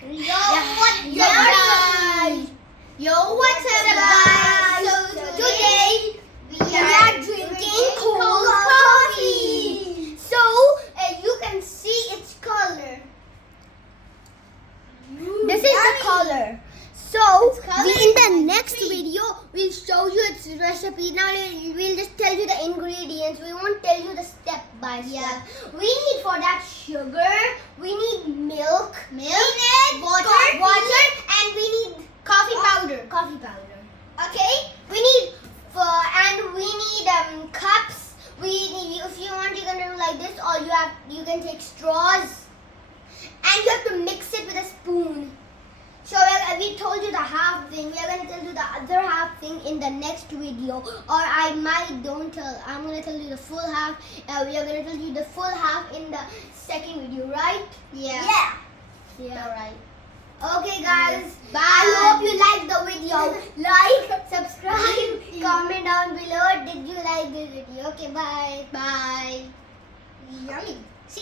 What's up, guys? What's up, guys? So today we are drinking cold coffee. So you can see its color. This is the color. So in the next video we'll show you its recipe. Now we'll just tell you the ingredients. We won't tell you the step by step. We need for that sugar. We need milk. We need water, and we need coffee powder. Okay. We need cups. We need, if you want, you can do like this, or you can take straws, and you have to mix it with a spoon. So we told you the half thing. We are going to tell you the other half thing in the next video. Or I'm going to tell you the full half. We are going to tell you the full half in the second video, right? Yeah, right. Okay, guys. Bye. I hope you liked the video. Like, subscribe, comment down below. Did you like this video? Okay, bye. Bye. Yummy.